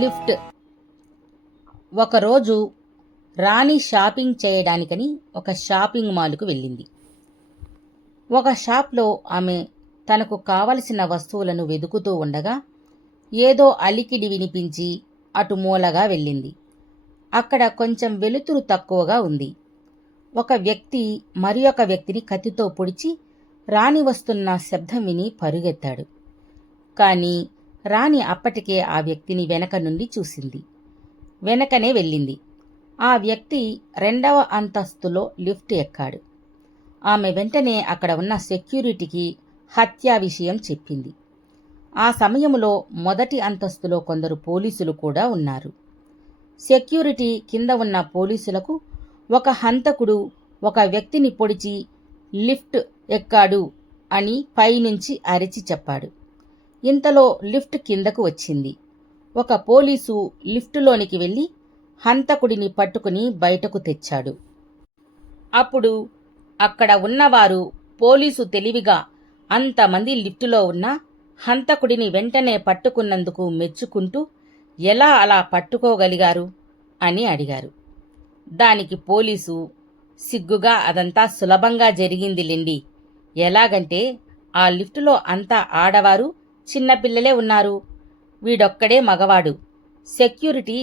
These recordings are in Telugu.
లిఫ్ట్. ఒకరోజు రాణి షాపింగ్ చేయడానికని ఒక షాపింగ్ మాల్కు వెళ్ళింది. ఒక షాప్లో ఆమె తనకు కావలసిన వస్తువులను వెదుకుతూ ఉండగా ఏదో అలికిడి వినిపించి అటు మూలగా వెళ్ళింది. అక్కడ కొంచెం వెలుతురు తక్కువగా ఉంది. ఒక వ్యక్తి మరి ఒక వ్యక్తిని కత్తితో పొడిచి రాణి వస్తున్న శబ్దం విని పరుగెత్తాడు. కానీ రాణి అప్పటికే ఆ వ్యక్తిని వెనక నుండి చూసింది. వెనకనే వెళ్ళింది. ఆ వ్యక్తి 2వ అంతస్తులో లిఫ్ట్ ఎక్కాడు. ఆమె వెంటనే అక్కడ ఉన్న సెక్యూరిటీకి హత్య విషయం చెప్పింది. ఆ సమయంలో మొదటి అంతస్తులో కొందరు పోలీసులు కూడా ఉన్నారు. సెక్యూరిటీ కింద ఉన్న పోలీసులకు ఒక హంతకుడు ఒక వ్యక్తిని పొడిచి లిఫ్ట్ ఎక్కాడు అని పైనుంచి అరిచి చెప్పాడు. ఇంతలో లిఫ్ట్ కిందకు వచ్చింది. ఒక పోలీసు లిఫ్టులోనికి వెళ్ళి హంతకుడిని పట్టుకుని బయటకు తెచ్చాడు. అప్పుడు అక్కడ ఉన్నవారు పోలీసు తెలివిగా అంతమంది లిఫ్టులో ఉన్న హంతకుడిని వెంటనే పట్టుకున్నందుకు మెచ్చుకుంటూ ఎలా అలా పట్టుకోగలిగారు అని అడిగారు. దానికి పోలీసు సిగ్గుగా అదంతా సులభంగా జరిగిందిలెండి. ఎలాగంటే ఆ లిఫ్టులో అంతా ఆడవారు చిన్నపిల్లలే ఉన్నారు. వీడొక్కడే మగవాడు. సెక్యూరిటీ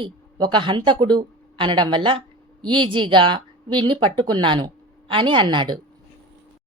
ఒక హంతకుడు అనడం వల్ల ఈజీగా వీణ్ణి పట్టుకున్నాను అని అన్నాడు.